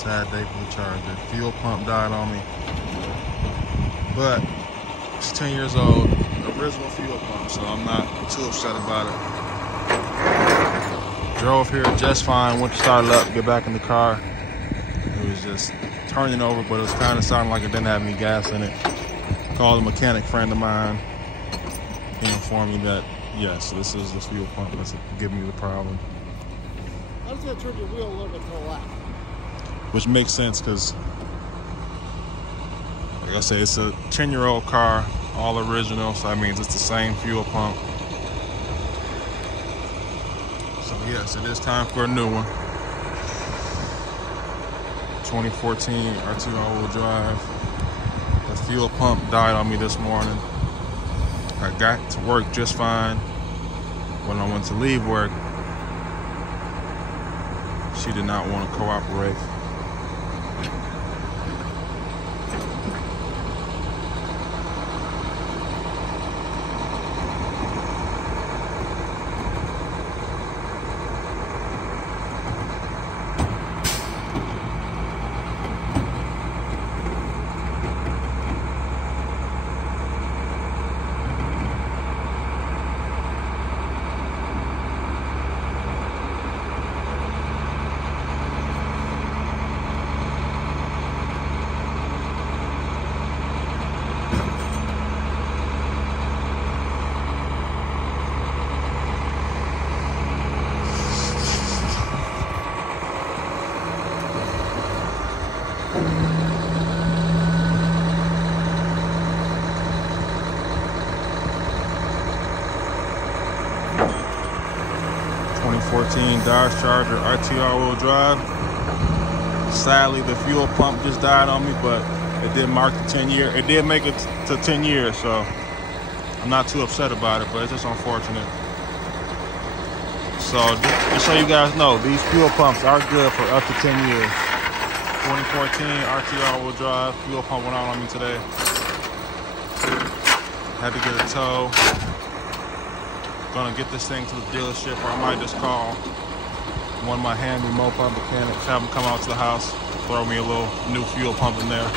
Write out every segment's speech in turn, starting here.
Sad day for the Charger. Fuel pump died on me. But it's 10 years old. Original fuel pump, so I'm not too upset about it. Drove here just fine. Went to start it up, get back in the car. It was just turning over, but it was kind of sounding like it didn't have any gas in it. Called a mechanic friend of mine. He informed me that, yes, this is the fuel pump that's giving me the problem. I was going to turn your wheel a little bit to the left. Which makes sense because, like I say, it's a 10-year-old car, all original, so that means it's the same fuel pump. So yes, it is time for a new one. 2014 R2 all-wheel drive. The fuel pump died on me this morning. I got to work just fine. When I went to leave work, she did not want to cooperate. Dodge Charger RT all-wheel drive. Sadly, the fuel pump just died on me, but it did mark the 10 year. It did make it to 10 years, so I'm not too upset about it, but it's just unfortunate. So just so you guys know, these fuel pumps are good for up to 10 years. 2014 RT all-wheel drive. Fuel pump went out on me today. Had to get a tow. Gonna get this thing to the dealership, or I might just call one of my handy Mopar mechanics, have them come out to the house, throw me a little new fuel pump in there.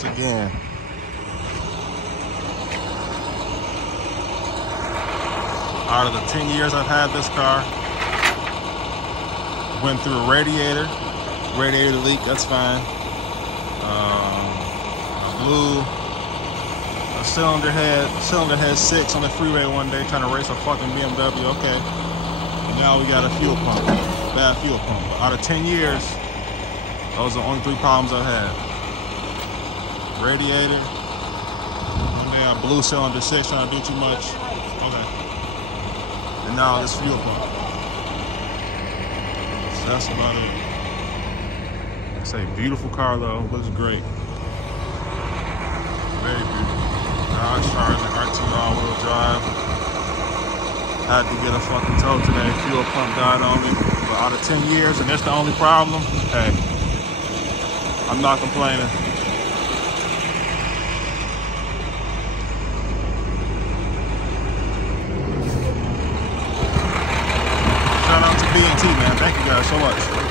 Again, out of the 10 years I've had this car, went through a radiator leak, that's fine. I blew a cylinder head 6 on the freeway one day trying to race a fucking BMW, okay. And now we got a fuel pump, bad fuel pump. But out of 10 years, those are the only 3 problems I've had. Radiator. One day I blew cylinder 6 trying to do too much. Okay. And now this fuel pump. So that's about it. Like I say, beautiful car though. Looks great. Very beautiful. Dodge Charger RT all-wheel drive. Had to get a fucking tow today. Fuel pump died on me. But out of 10 years and that's the only problem, hey, I'm not complaining. B&T, man. Thank you guys so much.